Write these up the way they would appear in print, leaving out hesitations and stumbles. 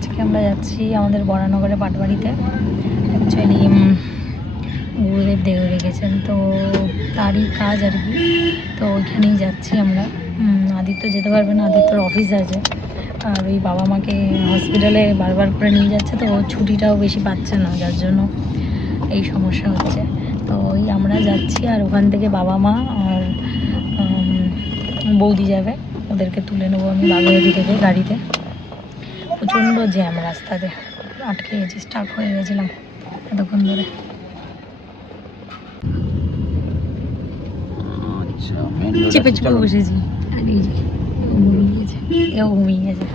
আজকে আমরা যাচ্ছি আমাদের বরানগরে পাটবাড়িতে। অ্যাকচুয়ালি গুরুদেব দেহ রেখেছেন, তো তারই কাজ আর কি। তো ওইখানেই যাচ্ছি আমরা। আদিত্য যেতে পারবে না, আদিত্যর অফিস আছে। আর ওই বাবা মাকে হসপিটালে বারবার করে নিয়ে যাচ্ছে, তো ছুটিটাও বেশি পাচ্ছে না, যার জন্য এই সমস্যা হচ্ছে। তো ওই আমরা যাচ্ছি, আর ওখান থেকে বাবা মা আর বৌদি যাবে, ওদেরকে তুলে নেবো আমি বাগুইআটি থেকে গাড়িতে। প্রচণ্ড জ্যাম রাস্তাতে, আটকে গেছি, স্টাক হয়ে গেছিলাম এতক্ষণ ধরে। চেপে চেপে বসেছি, আর এই যে ঘুমিয়ে গেছে, এও ঘুমিয়ে গেছে,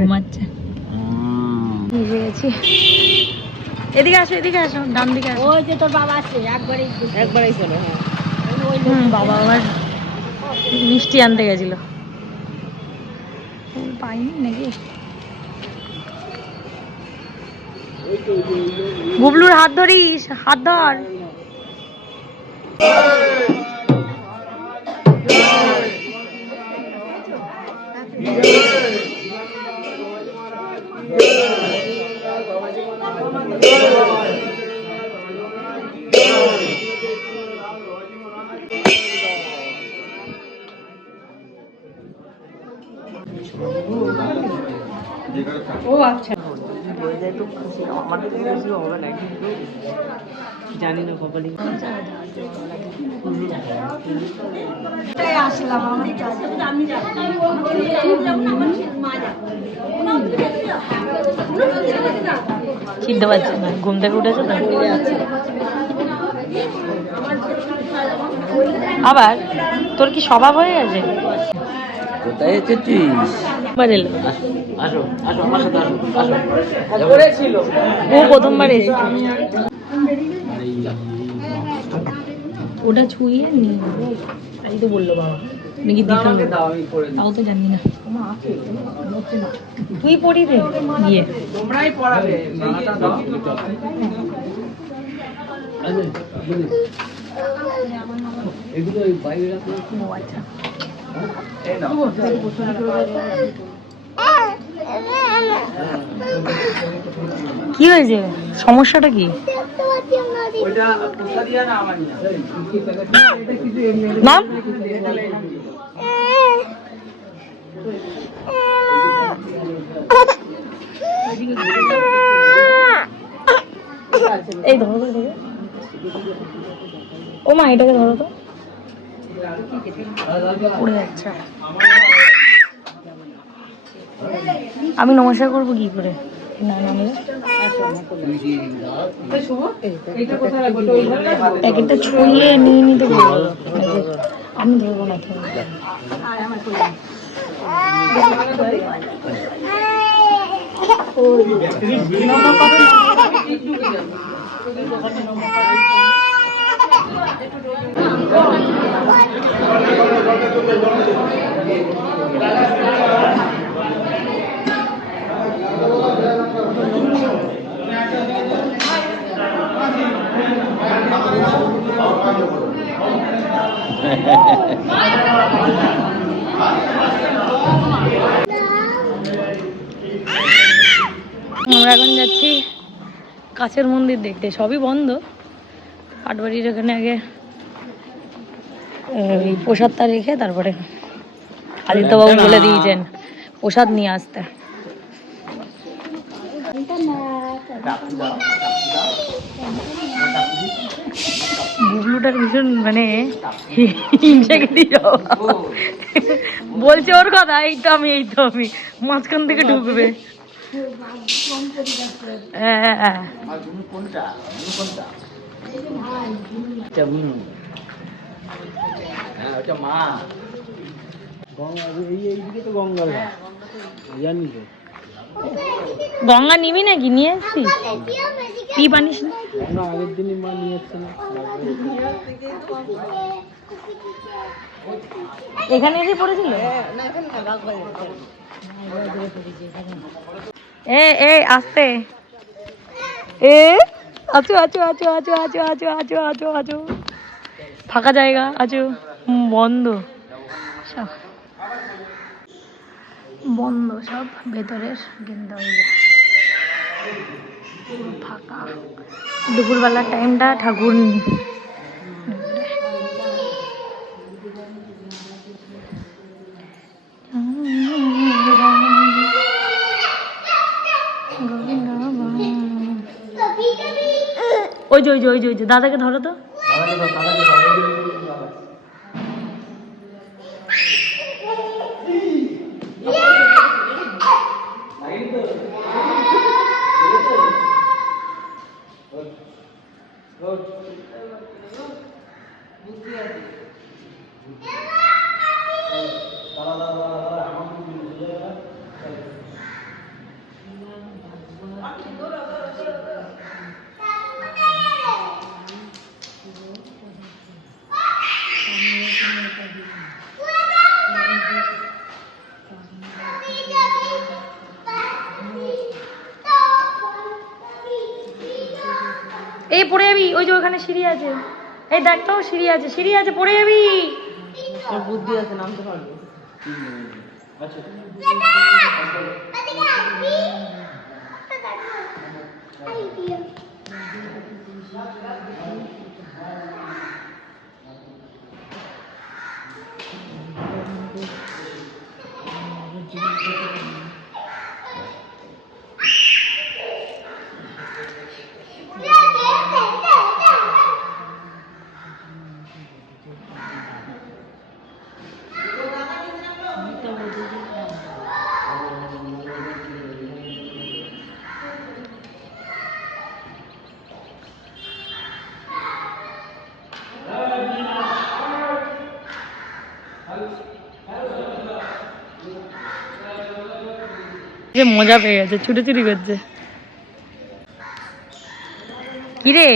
ঘুমাচ্ছে। এসে গেছি। এদিকে আসো, এদিকে আসো, ডান দিকে আসো। ওই যে তোর বাবা আছে, একবারেই চলো। বাবা আবার মিষ্টি আনতে গেছিল, পাইনি নাকি। বুবলুর হাত ধরিস, হাত ধর। ও আচ্ছা, আমাদের খুশি হবে না, কিন্তু জানি না কপালে আসলাম। চিনতে পারছি না, ঘুম থেকে উঠেছে তো। আবার তোর কি স্বভাব হয়ে গেছে? কোথায় এসেছিস? আসো আসো, আমার সাথে আসো, আসো। ও প্রথমবার এসেছে, ওটা ছুঁয়ে নি, তাই তো বললো বাবা নাকি দিতে হবে, তাও তো জানি না। তুই পড়ি দে গিয়ে, তোমরাই পড়াবে। এগুলো বাইরে রাখো। ও আচ্ছা। কি হয়েছে, সমস্যাটা কি? নাম এই ধরো তো, ও মা এটাকে ধরো তো, পড়ে যাচ্ছে। আমি নমস্কার করবো কি করে? না নামলে প্যাকেটটা ছুঁয়ে নিয়ে নিতে বলবো, আমি ধরবো না। আমরা এখন যাচ্ছি কাছের মন্দির দেখতে, সবই বন্ধ। পাটবাড়ির এখানে আগে এই প্রসাদটা রেখে তারপরে আদিত্যবাবু বলে দিয়েছেন প্রসাদ নিয়ে আসতে। বুবলুটার ভীষণ মানে হিংসাগিরি বলছে ওর কথা, এই তো আমি মাঝখান থেকে ঢুকবে। হ্যাঁ গঙ্গা নিবি নাকি, নিয়ে আসছিস? পি পানিস না, আগের দিনই মা নিয়ে এসছে না। এখানে এসে পড়েছিল। এ আসতে এ আছো আছো আছো আছো আছো আছো আছো আছো আছো, ফাঁকা জায়গা আছো, বন্ধ। বন্ধ সব ভেতরের, কিন্তু ওই যে পুরো ফাঁকা। দুপুরবেলার টাইমটা ঠাকুর ওই যে ওই যে ওই যে ওই যে দাদাকে ধরো তো। এই পড়ে যাবি, ওই যে ওখানে সিঁড়ি আছে, এই দেখ তো সিঁড়ি আছে, সিঁড়ি আছে, পড়ে যাবি। তোর বুদ্ধি আছে, নামতে পারবি। আচ্ছা যে মজা পেয়ে গেছে, ছুটোছুটি করছে। কিরে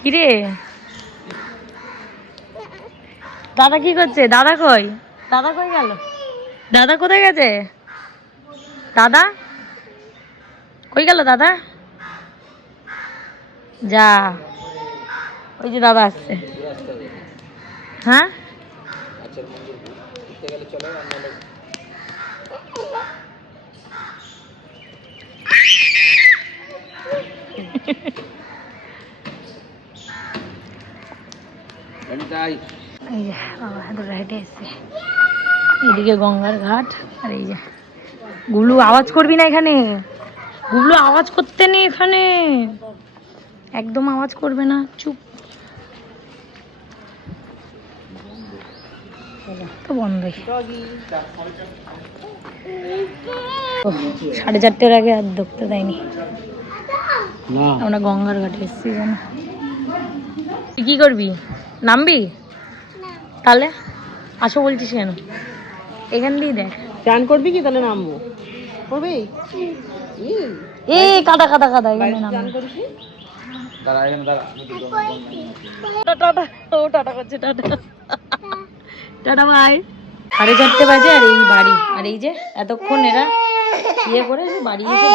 কিরে দাদা কি করছে? দাদা কই? দাদা কই গেল? দাদা কোথায় গেছে? দাদা কই গেল? দাদা যা, ওই যে দাদা আসছে। হ্যাঁ এই যে বাবা দুটো হেঁটে এসছে, এইদিকে গঙ্গার ঘাট। আর এই যে গুবলু, আওয়াজ করবি না এখানে, গুবলু আওয়াজ করতে নেই এখানে, একদম আওয়াজ করবে না, চুপ। তো বন্ধই, 4:30 আগে আর ঢুকতে দেয়নি। আমরা গঙ্গার ঘাটে এসেছি কেন? তুই কি করবি? নামবি? তাহলে আসো বলছিস কেন? এখান দিয়ে দেখ, চান করবি কি? তাহলে নামবো। করবি? এ কাদা কাদা কাদা, এখানে নাম। টাটা, ও টাটা করছে, টাটা টাটা বাই। 4:30 বাজে আর এই বাড়ি, আর এই যে এতক্ষণ এরা ইয়ে করে বাড়ি এসে